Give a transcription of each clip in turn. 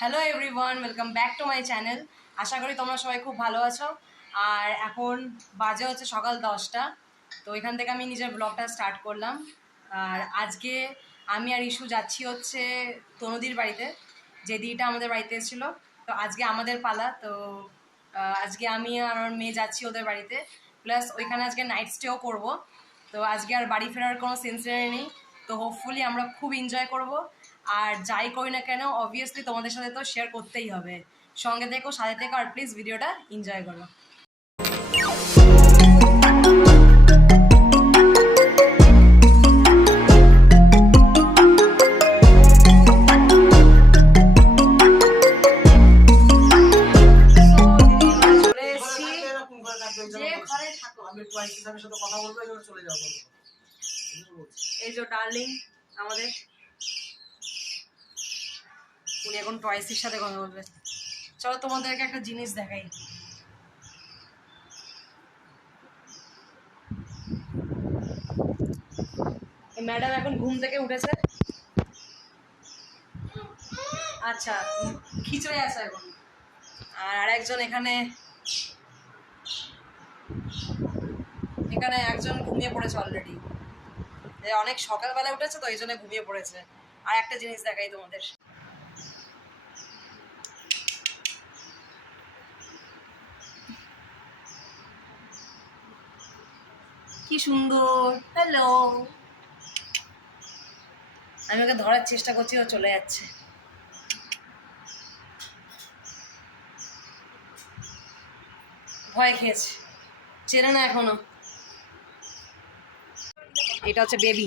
Hello everyone, welcome back to my channel. আশা করি তোমরা সবাই খুব ভালো আছো। আর এখন বাজে হচ্ছে সকাল 10টা। তো এখান থেকে আমি নিজের ব্লগটা স্টার্ট করলাম। আর আজকে আমি আর ইস্যু যাচ্ছি হচ্ছে তনুদির বাড়িতে, যে দিদিটা আমাদের বাড়িতে এসেছিলো। তো আজকে আমাদের পালা। তো আজকে আমি আর আমার মেয়ে যাচ্ছি ওদের বাড়িতে, প্লাস ওইখানে আজকে নাইট স্টেও করবো। তো আজকে আর বাড়ি ফেরার কোনো সিনসিয়ারি নেই। তো হোপফুলি আমরা খুব এনজয় করব। আর যাই করি না কেন অবভিয়াসলি তোমাদের সাথে তো শেয়ার করতেই হবে। সঙ্গে থেকো, সাথে থেকো, আর প্লিজ ভিডিওটা এনজয় করো। এই যে ডার্লিং আমাদের, উনি এখন টয়েসের সাথে কথা বলবে। চলো তোমাদেরকে একটা জিনিস দেখাই। ম্যাডাম এখন ঘুম থেকে উঠেছে। আচ্ছা, খিচুড়ি আছে এখন। আর আরেকজন এখানে এখানে একজন ঘুমিয়ে পড়েছে অলরেডি। অনেক সকালবেলা উঠেছে তো এই জন্য ঘুমিয়ে পড়েছে। আর একটা জিনিস দেখাই তোমাদের। কি সুন্দর। হ্যালো। আমি ওকে ধরার চেষ্টা করছি, ও চলে যাচ্ছে। ভয় খেয়েছে, চেনে না এখনো। এটা হচ্ছে বেবি।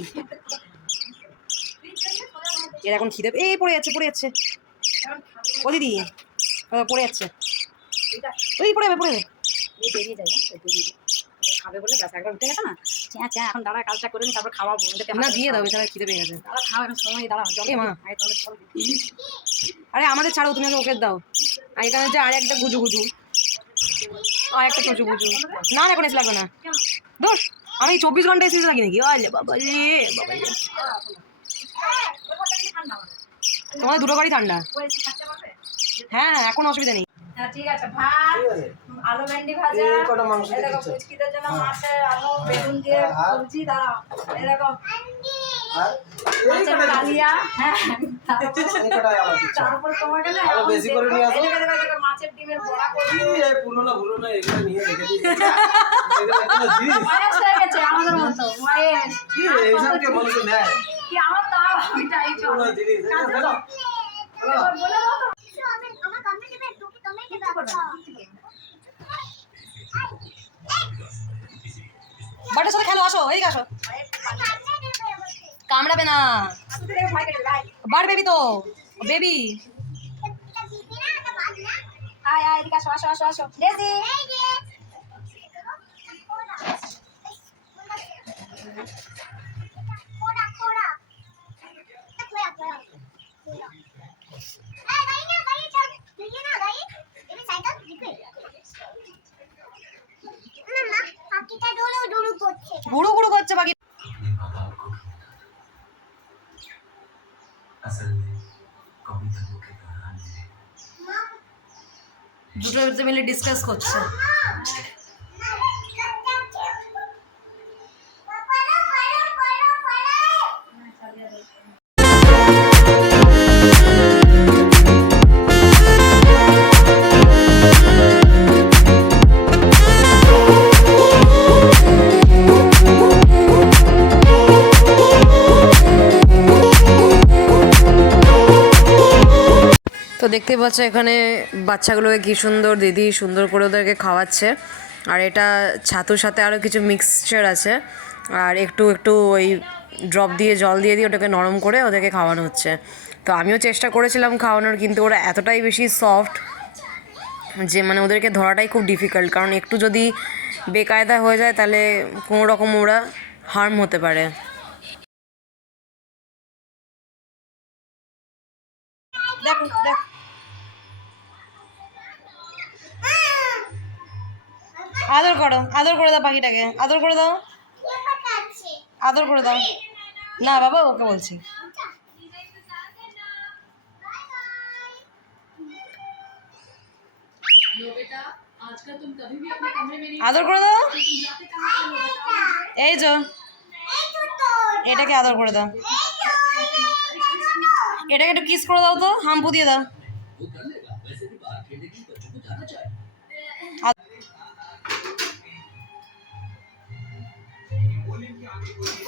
এর এখন খিদে, এই পড়ে যাচ্ছে পড়ে যাচ্ছে। ও দিদি পড়ে যাচ্ছে, ওই পড়ে যাবে পড়ে যাবে। বেরিয়ে যায় খাবে বলে ব্যাস একবার উঠে গেছে না, চ্যাঁ এখন দাঁড়া কাজটা করে নি, তারপর খাওয়াবো না দিয়ে দাও, এখানে খিদে পেয়ে গেছে। দাঁড়া খাও এখন সময় দাঁড়াও জলে মা। আরে আমাদের ছাড়ো, তুমি আগে ওকে দাও। আর এখানে হচ্ছে আর একটা গুজু গুজু, আর একটা চুচু গুজু। না এখন এসে লাগবে না দোষ। আমি 24 ঘন্টা এসে থাকি নাকি? বাবা রে বাবা রে, তোমার দুটো বাড়ি ঠান্ডা। হ্যাঁ এখন অসুবিধা নেই। ঠিক আছে, ভাত, আলু ভেন্ডি ভাজা, এই দেখো পুচকিদের জন্য মাছের আলু বেগুন দিয়ে সবজি, দাঁড়াও এই দেখো মাছের কালিয়া। হ্যাঁ তারপর তোমাকে না মাছের ডিমের বড়া করবো। বয়স হয়ে গেছে আমাদের মতো, বয়স কি আমার তাও ওইটাই চলে। বলে দাও বাটের সাথে খেলো, আসো এই আসো। কামড়াবে না, বার বেবি তো বেবি। আয় আয় এদিকে আসো আসো আসো আসো ডেজি। গুড়ু গুড়ু করছে বাকি। দুটো মিলে ডিসকাস করছে। তো দেখতে পাচ্ছ এখানে বাচ্চাগুলোকে কি সুন্দর দিদি সুন্দর করে ওদেরকে খাওয়াচ্ছে। আর এটা ছাতুর সাথে আরও কিছু মিক্সচার আছে, আর একটু একটু ওই ড্রপ দিয়ে জল দিয়ে ওটাকে নরম করে ওদেরকে খাওয়ানো হচ্ছে। তো আমিও চেষ্টা করেছিলাম খাওয়ানোর, কিন্তু ওরা এতটাই বেশি সফট যে মানে ওদেরকে ধরাটাই খুব ডিফিকাল্ট। কারণ একটু যদি বেকায়দা হয়ে যায় তাহলে কোনো রকম ওরা হার্ম হতে পারে। দেখো দেখ, আদর করো, আদর করে দাও পাখিটাকে, আদর করে দাও, আদর করে দাও। না বাবা ওকে বলছি। আদর করে দাও। এই যো এটাকে আদর করে দাও, এটাকে একটু কিস করে দাও তো, হাম্পু দিয়ে দাও।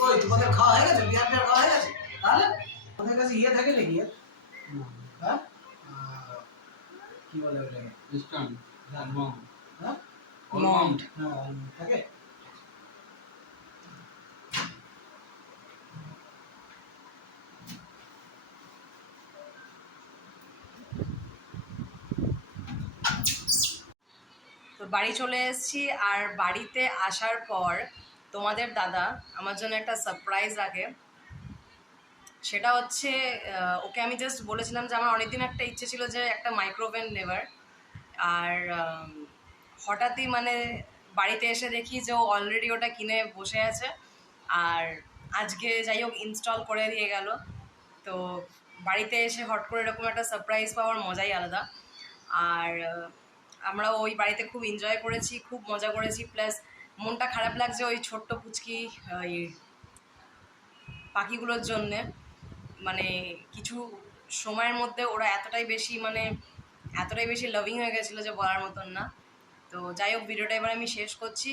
ওই তোমাদের খাওয়া হয়ে গেছে, বিয়ার টিয়ার খাওয়া হয়ে গেছে? তাহলে ওদের কাছে ইয়ে থাকে নাকি? হ্যাঁ কি বলে ওটাকে? Instant. Almond. হ্যাঁ Almond. হ্যাঁ থাকে। তো বাড়ি চলে এসেছি, আর বাড়িতে আসার পর তোমাদের দাদা আমার জন্য একটা সারপ্রাইজ রাখে। সেটা হচ্ছে ওকে আমি জাস্ট বলেছিলাম যে আমার অনেকদিন একটা ইচ্ছে ছিল যে একটা মাইক্রোওভেন নেবার, আর হঠাৎই মানে বাড়িতে এসে দেখি যে ও অলরেডি ওটা কিনে বসে আছে, আর আজকে যাই হোক ইনস্টল করে দিয়ে গেল। তো বাড়িতে এসে হট করে এরকম একটা সারপ্রাইজ পাওয়ার মজাই আলাদা। আর আমরা ওই বাড়িতে খুব এনজয় করেছি, খুব মজা করেছি, প্লাস মনটা খারাপ লাগছে ওই ছোট্ট পুচকি ওই পাখিগুলোর জন্যে। মানে কিছু সময়ের মধ্যে ওরা এতটাই বেশি লাভিং হয়ে গেছিলো যে বলার মতন না। তো যাই হোক, ভিডিওটা এবার আমি শেষ করছি।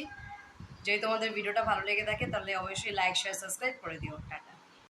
যদি তোমাদের ভিডিওটা ভালো লেগে থাকে তাহলে অবশ্যই লাইক শেয়ার সাবস্ক্রাইব করে দিও। টাটা।